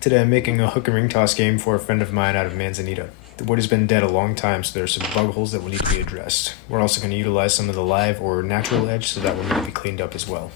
Today I'm making a hook and ring toss game for a friend of mine out of Manzanita. The wood has been dead a long time, so there are some bug holes that will need to be addressed. We're also going to utilize some of the live or natural edge, so that will need to be cleaned up as well.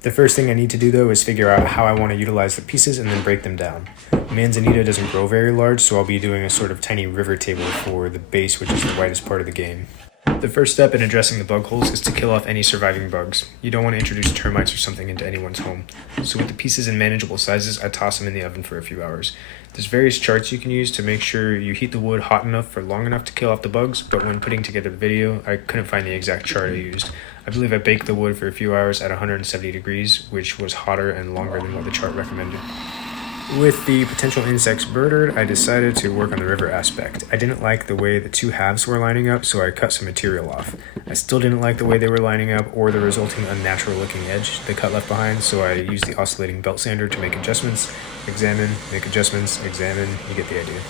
The first thing I need to do though is figure out how I want to utilize the pieces and then break them down. Manzanita doesn't grow very large, so I'll be doing a sort of tiny river table for the base, which is the whitest part of the game. The first step in addressing the bug holes is to kill off any surviving bugs. You don't want to introduce termites or something into anyone's home. So with the pieces in manageable sizes, I toss them in the oven for a few hours. There's various charts you can use to make sure you heat the wood hot enough for long enough to kill off the bugs, but when putting together the video, I couldn't find the exact chart I used. I believe I baked the wood for a few hours at 170 degrees, which was hotter and longer than what the chart recommended. With the potential insects murdered, I decided to work on the river aspect. I didn't like the way the two halves were lining up, so I cut some material off. I still didn't like the way they were lining up or the resulting unnatural looking edge the cut left behind, so I used the oscillating belt sander to make adjustments, examine, make adjustments, examine, you get the idea.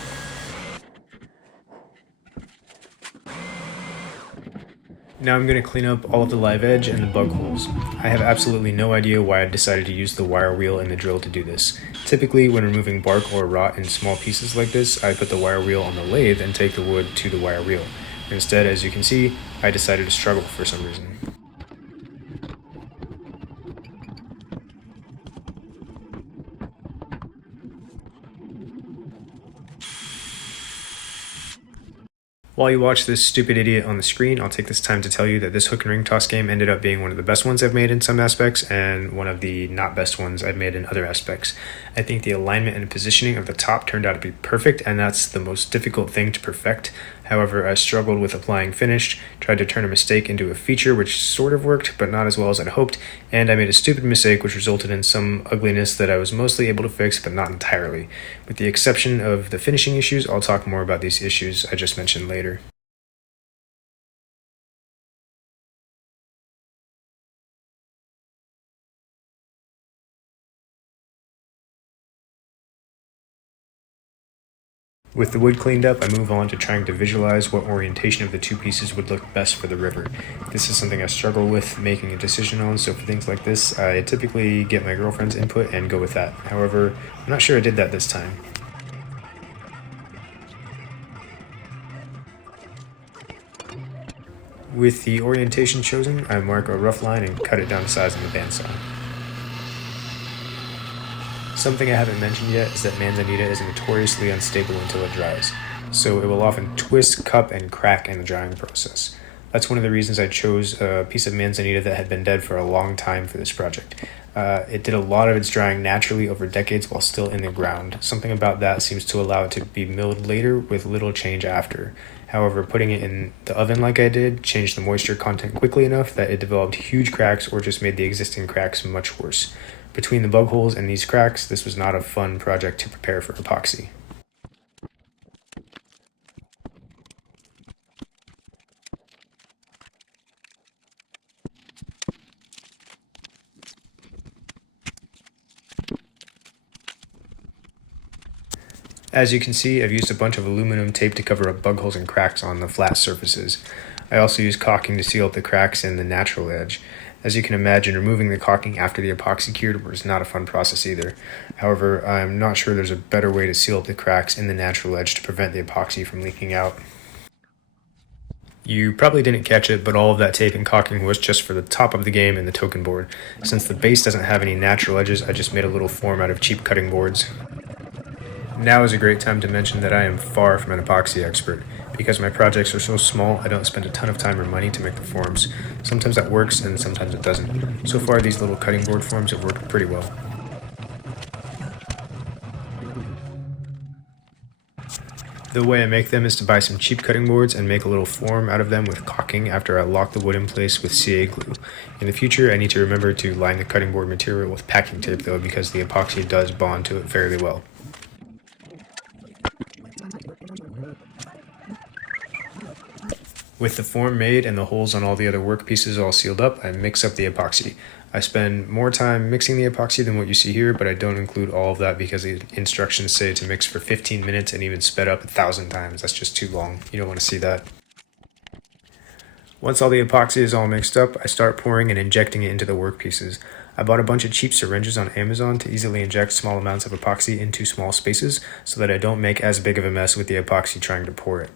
Now I'm going to clean up all of the live edge and the bug holes. I have absolutely no idea why I decided to use the wire wheel and the drill to do this. Typically when removing bark or rot in small pieces like this, I put the wire wheel on the lathe and take the wood to the wire wheel. Instead, as you can see, I decided to struggle for some reason. While you watch this stupid idiot on the screen, I'll take this time to tell you that this hook and ring toss game ended up being one of the best ones I've made in some aspects and one of the not best ones I've made in other aspects. I think the alignment and positioning of the top turned out to be perfect, and that's the most difficult thing to perfect. However, I struggled with applying finish, tried to turn a mistake into a feature which sort of worked, but not as well as I'd hoped, and I made a stupid mistake which resulted in some ugliness that I was mostly able to fix, but not entirely. With the exception of the finishing issues, I'll talk more about these issues I just mentioned later. With the wood cleaned up, I move on to trying to visualize what orientation of the two pieces would look best for the river. This is something I struggle with making a decision on, so for things like this, I typically get my girlfriend's input and go with that. However, I'm not sure I did that this time. With the orientation chosen, I mark a rough line and cut it down to size on the bandsaw. Something I haven't mentioned yet is that Manzanita is notoriously unstable until it dries, so it will often twist, cup, and crack in the drying process. That's one of the reasons I chose a piece of Manzanita that had been dead for a long time for this project. It did a lot of its drying naturally over decades while still in the ground. Something about that seems to allow it to be milled later with little change after. However, putting it in the oven like I did changed the moisture content quickly enough that it developed huge cracks or just made the existing cracks much worse. Between the bug holes and these cracks, this was not a fun project to prepare for epoxy. As you can see, I've used a bunch of aluminum tape to cover up bug holes and cracks on the flat surfaces. I also used caulking to seal up the cracks in the natural edge. As you can imagine, removing the caulking after the epoxy cured was not a fun process either. However, I'm not sure there's a better way to seal up the cracks in the natural edge to prevent the epoxy from leaking out. You probably didn't catch it, but all of that tape and caulking was just for the top of the game and the token board. Since the base doesn't have any natural edges, I just made a little form out of cheap cutting boards. Now is a great time to mention that I am far from an epoxy expert. Because my projects are so small, I don't spend a ton of time or money to make the forms. Sometimes that works and sometimes it doesn't. So far, these little cutting board forms have worked pretty well. The way I make them is to buy some cheap cutting boards and make a little form out of them with caulking after I lock the wood in place with CA glue. In the future, I need to remember to line the cutting board material with packing tape though, because the epoxy does bond to it fairly well. With the form made and the holes on all the other work pieces all sealed up, I mix up the epoxy. I spend more time mixing the epoxy than what you see here, but I don't include all of that because the instructions say to mix for 15 minutes and even sped up 1,000 times. That's just too long. You don't want to see that. Once all the epoxy is all mixed up, I start pouring and injecting it into the work pieces. I bought a bunch of cheap syringes on Amazon to easily inject small amounts of epoxy into small spaces so that I don't make as big of a mess with the epoxy trying to pour it.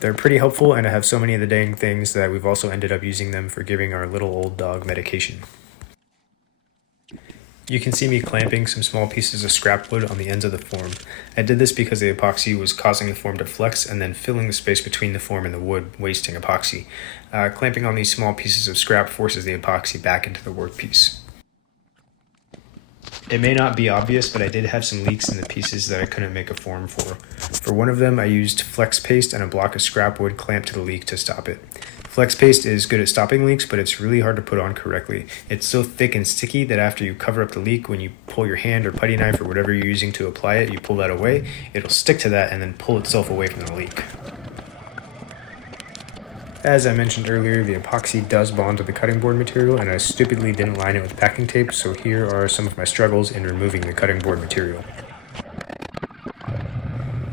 They're pretty helpful, and I have so many of the dang things that we've also ended up using them for giving our little old dog medication. You can see me clamping some small pieces of scrap wood on the ends of the form. I did this because the epoxy was causing the form to flex and then filling the space between the form and the wood, wasting epoxy. Clamping on these small pieces of scrap forces the epoxy back into the workpiece. It may not be obvious, but I did have some leaks in the pieces that I couldn't make a form for. For one of them, I used flex paste and a block of scrap wood clamped to the leak to stop it. Flex paste is good at stopping leaks, but it's really hard to put on correctly. It's so thick and sticky that after you cover up the leak, when you pull your hand or putty knife or whatever you're using to apply it, you pull that away, it'll stick to that and then pull itself away from the leak. As I mentioned earlier, the epoxy does bond to the cutting board material, and I stupidly didn't line it with packing tape, so here are some of my struggles in removing the cutting board material.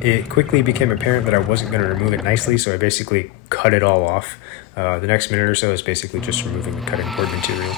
It quickly became apparent that I wasn't going to remove it nicely, so I basically cut it all off. The next minute or so is basically just removing the cutting board material.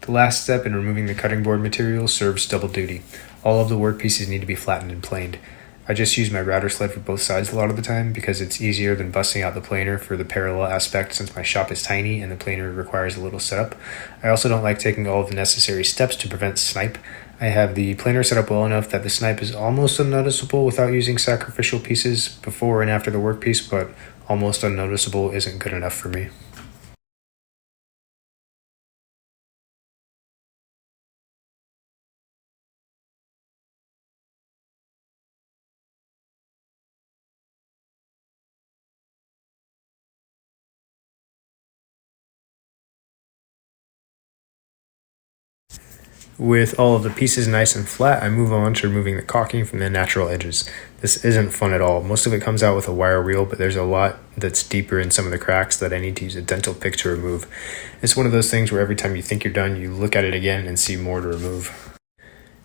The last step in removing the cutting board material serves double duty. All of the workpieces need to be flattened and planed. I just use my router sled for both sides a lot of the time because it's easier than busting out the planer for the parallel aspect since my shop is tiny and the planer requires a little setup. I also don't like taking all of the necessary steps to prevent snipe. I have the planer set up well enough that the snipe is almost unnoticeable without using sacrificial pieces before and after the workpiece, but almost unnoticeable isn't good enough for me. With all of the pieces nice and flat, I move on to removing the caulking from the natural edges. This isn't fun at all. Most of it comes out with a wire reel, but there's a lot that's deeper in some of the cracks that I need to use a dental pick to remove. It's one of those things where every time you think you're done, you look at it again and see more to remove.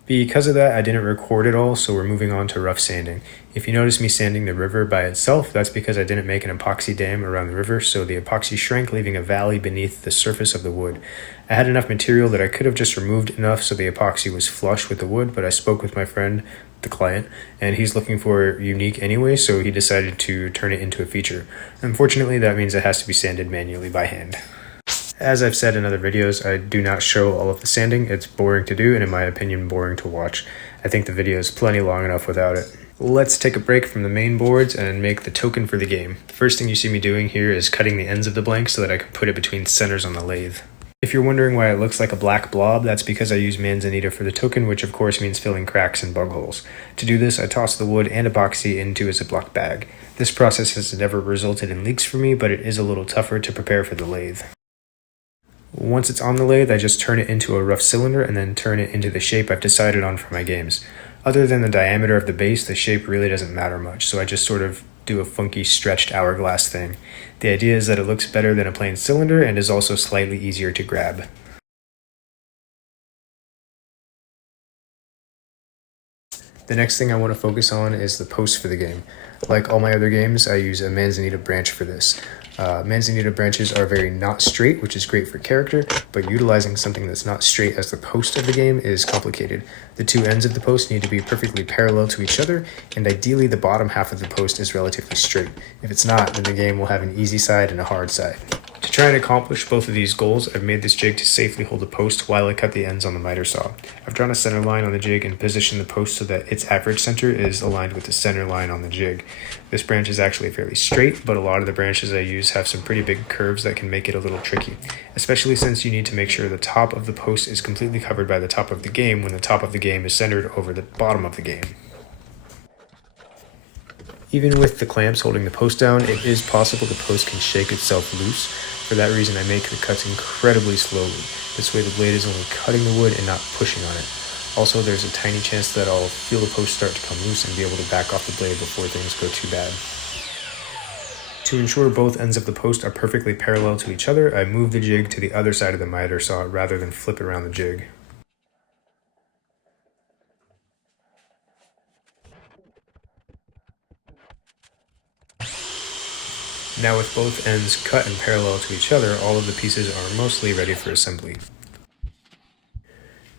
Because of that, I didn't record it all, so we're moving on to rough sanding. If you notice me sanding the river by itself, that's because I didn't make an epoxy dam around the river, so the epoxy shrank, leaving a valley beneath the surface of the wood. I had enough material that I could have just removed enough so the epoxy was flush with the wood, but I spoke with my friend, the client, and he's looking for unique anyway, so he decided to turn it into a feature. Unfortunately, that means it has to be sanded manually by hand. As I've said in other videos, I do not show all of the sanding. It's boring to do and in my opinion boring to watch. I think the video is plenty long enough without it. Let's take a break from the main boards and make the token for the game. The first thing you see me doing here is cutting the ends of the blank so that I can put it between centers on the lathe. If you're wondering why it looks like a black blob, that's because I use Manzanita for the token, which of course means filling cracks and bug holes. To do this, I toss the wood and epoxy into a Ziploc bag. This process has never resulted in leaks for me, but it is a little tougher to prepare for the lathe. Once it's on the lathe, I just turn it into a rough cylinder and then turn it into the shape I've decided on for my games. Other than the diameter of the base, the shape really doesn't matter much, so I just sort of do a funky stretched hourglass thing. The idea is that it looks better than a plain cylinder and is also slightly easier to grab. The next thing I want to focus on is the post for the game. Like all my other games, I use a Manzanita branch for this. Manzanita branches are very not straight, which is great for character, but utilizing something that's not straight as the post of the game is complicated. The two ends of the post need to be perfectly parallel to each other, and ideally the bottom half of the post is relatively straight. If it's not, then the game will have an easy side and a hard side. To try and accomplish both of these goals, I've made this jig to safely hold the post while I cut the ends on the miter saw. I've drawn a center line on the jig and positioned the post so that its average center is aligned with the center line on the jig. This branch is actually fairly straight, but a lot of the branches I use have some pretty big curves that can make it a little tricky, especially since you need to make sure the top of the post is completely covered by the top of the game when the top of the game is centered over the bottom of the game. Even with the clamps holding the post down, it is possible the post can shake itself loose. For that reason, I make the cuts incredibly slowly. This way the blade is only cutting the wood and not pushing on it. Also, there's a tiny chance that I'll feel the post start to come loose and be able to back off the blade before things go too bad. To ensure both ends of the post are perfectly parallel to each other, I move the jig to the other side of the miter saw rather than flip it around the jig. Now with both ends cut and parallel to each other, all of the pieces are mostly ready for assembly.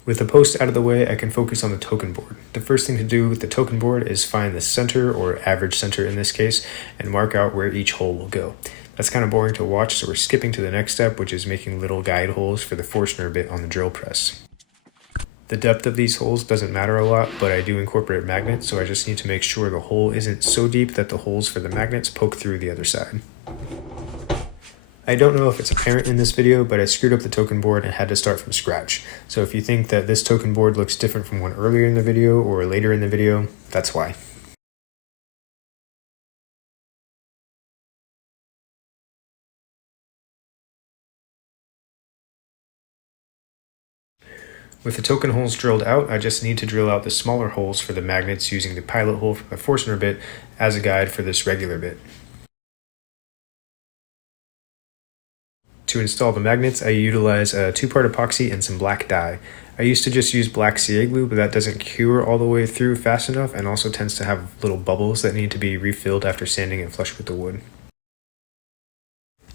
With the post out of the way, I can focus on the token board. The first thing to do with the token board is find the center, or average center in this case, and mark out where each hole will go. That's kind of boring to watch, so we're skipping to the next step, which is making little guide holes for the Forstner bit on the drill press. The depth of these holes doesn't matter a lot, but I do incorporate magnets, so I just need to make sure the hole isn't so deep that the holes for the magnets poke through the other side. I don't know if it's apparent in this video, but I screwed up the token board and had to start from scratch. So if you think that this token board looks different from one earlier in the video or later in the video, that's why. With the token holes drilled out, I just need to drill out the smaller holes for the magnets using the pilot hole from the Forstner bit as a guide for this regular bit. To install the magnets, I utilize a 2-part epoxy and some black dye. I used to just use black CA glue, but that doesn't cure all the way through fast enough and also tends to have little bubbles that need to be refilled after sanding it flush with the wood.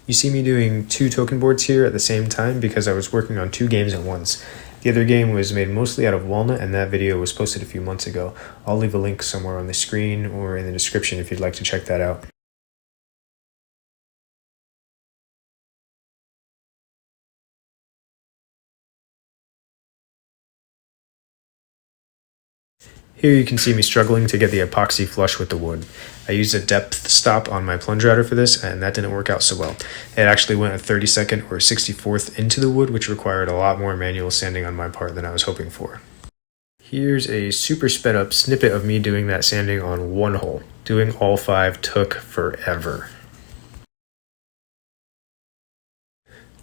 You see me doing 2 token boards here at the same time because I was working on 2 games at once. The other game was made mostly out of walnut, and that video was posted a few months ago. I'll leave a link somewhere on the screen or in the description if you'd like to check that out. Here you can see me struggling to get the epoxy flush with the wood. I used a depth stop on my plunge router for this, and that didn't work out so well. It actually went a 32nd or 64th into the wood, which required a lot more manual sanding on my part than I was hoping for. Here's a super sped up snippet of me doing that sanding on one hole. Doing all 5 took forever.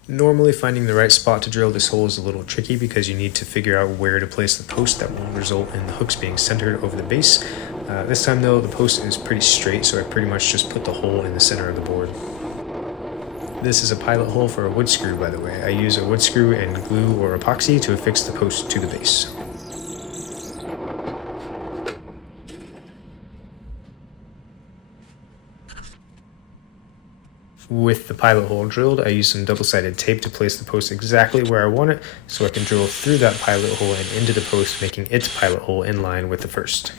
Normally finding the right spot to drill this hole is a little tricky because you need to figure out where to place the post that will result in the hooks being centered over the base. This time though, the post is pretty straight, so I pretty much just put the hole in the center of the board. This is a pilot hole for a wood screw, by the way. I use a wood screw and glue or epoxy to affix the post to the base. With the pilot hole drilled, I use some double-sided tape to place the post exactly where I want it, so I can drill through that pilot hole and into the post, making its pilot hole in line with the first.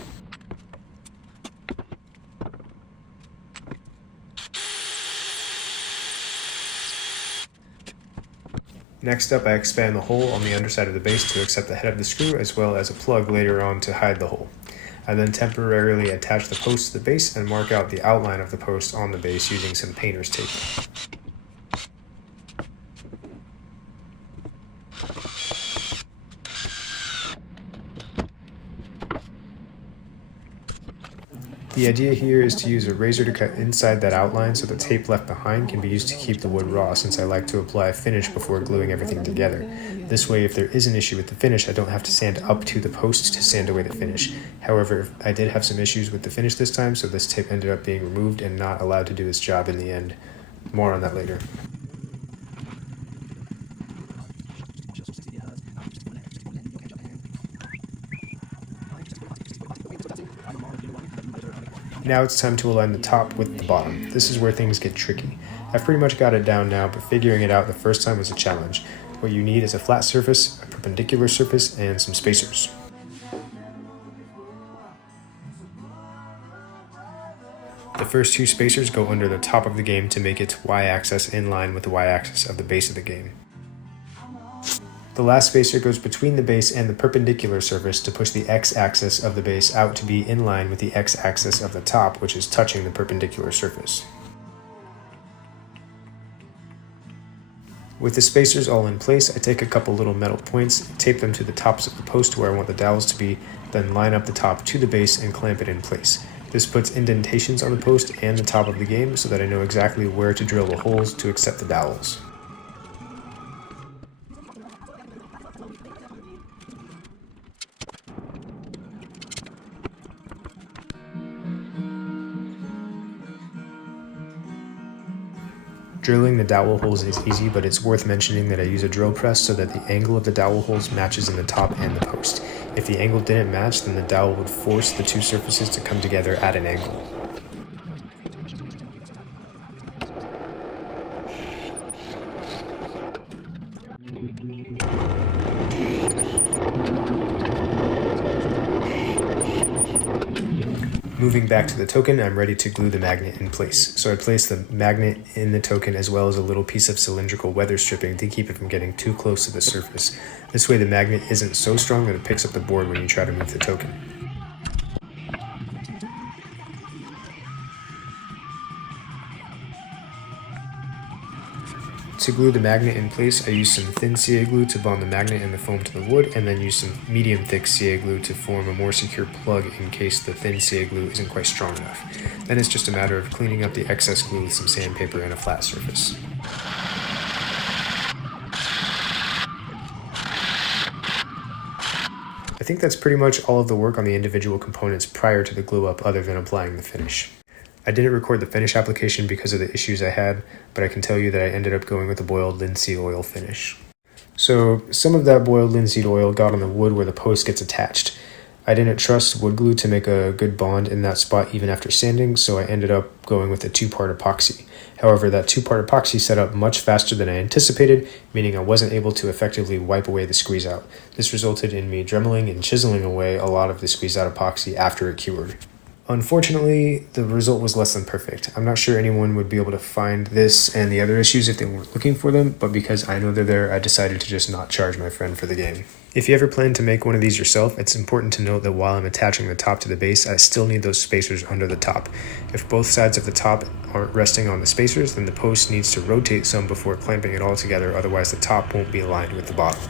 Next up, I expand the hole on the underside of the base to accept the head of the screw, as well as a plug later on to hide the hole. I then temporarily attach the post to the base and mark out the outline of the post on the base using some painter's tape. The idea here is to use a razor to cut inside that outline so the tape left behind can be used to keep the wood raw, since I like to apply a finish before gluing everything together. This way, if there is an issue with the finish, I don't have to sand up to the post to sand away the finish. However, I did have some issues with the finish this time, so this tape ended up being removed and not allowed to do its job in the end. More on that later. Now it's time to align the top with the bottom. This is where things get tricky. I've pretty much got it down now, but figuring it out the first time was a challenge. What you need is a flat surface, a perpendicular surface, and some spacers. The first 2 spacers go under the top of the game to make its y-axis in line with the y-axis of the base of the game. The last spacer goes between the base and the perpendicular surface to push the x-axis of the base out to be in line with the x-axis of the top, which is touching the perpendicular surface. With the spacers all in place, I take a couple little metal points, tape them to the tops of the post where I want the dowels to be, then line up the top to the base and clamp it in place. This puts indentations on the post and the top of the game so that I know exactly where to drill the holes to accept the dowels. Drilling the dowel holes is easy, but it's worth mentioning that I use a drill press so that the angle of the dowel holes matches in the top and the post. If the angle didn't match, then the dowel would force the two surfaces to come together at an angle. Moving back to the token, I'm ready to glue the magnet in place. So I place the magnet in the token as well as a little piece of cylindrical weather stripping to keep it from getting too close to the surface. This way the magnet isn't so strong that it picks up the board when you try to move the token. To glue the magnet in place, I use some thin CA glue to bond the magnet and the foam to the wood, and then use some medium thick CA glue to form a more secure plug in case the thin CA glue isn't quite strong enough. Then it's just a matter of cleaning up the excess glue with some sandpaper and a flat surface. I think that's pretty much all of the work on the individual components prior to the glue up other than applying the finish. I didn't record the finish application because of the issues I had, but I can tell you that I ended up going with a boiled linseed oil finish. So some of that boiled linseed oil got on the wood where the post gets attached. I didn't trust wood glue to make a good bond in that spot even after sanding, so I ended up going with a 2-part epoxy. However, that 2-part epoxy set up much faster than I anticipated, meaning I wasn't able to effectively wipe away the squeeze out. This resulted in me dremeling and chiseling away a lot of the squeezed out epoxy after it cured. Unfortunately, the result was less than perfect. I'm not sure anyone would be able to find this and the other issues if they weren't looking for them, but because I know they're there, I decided to just not charge my friend for the game. If you ever plan to make one of these yourself, it's important to note that while I'm attaching the top to the base, I still need those spacers under the top. If both sides of the top aren't resting on the spacers, then the post needs to rotate some before clamping it all together, otherwise the top won't be aligned with the bottom.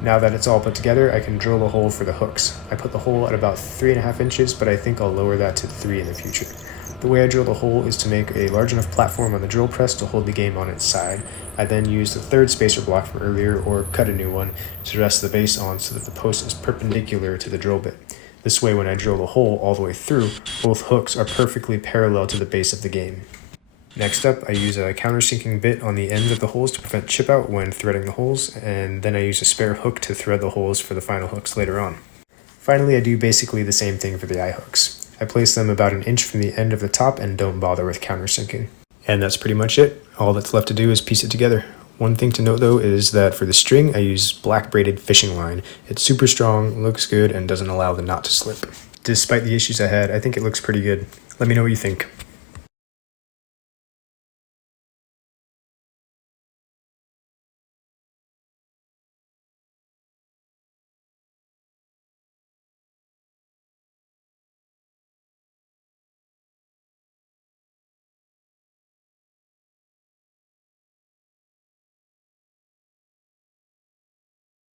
Now that it's all put together, I can drill a hole for the hooks. I put the hole at about 3.5 inches, but I think I'll lower that to 3 in the future. The way I drill the hole is to make a large enough platform on the drill press to hold the game on its side. I then use the third spacer block from earlier, or cut a new one, to rest the base on so that the post is perpendicular to the drill bit. This way when I drill the hole all the way through, both hooks are perfectly parallel to the base of the game. Next up, I use a countersinking bit on the end of the holes to prevent chip out when threading the holes, and then I use a spare hook to thread the holes for the final hooks later on. Finally, I do basically the same thing for the eye hooks. I place them about an inch from the end of the top and don't bother with countersinking. And that's pretty much it. All that's left to do is piece it together. One thing to note though is that for the string, I use black braided fishing line. It's super strong, looks good, and doesn't allow the knot to slip. Despite the issues I had, I think it looks pretty good. Let me know what you think.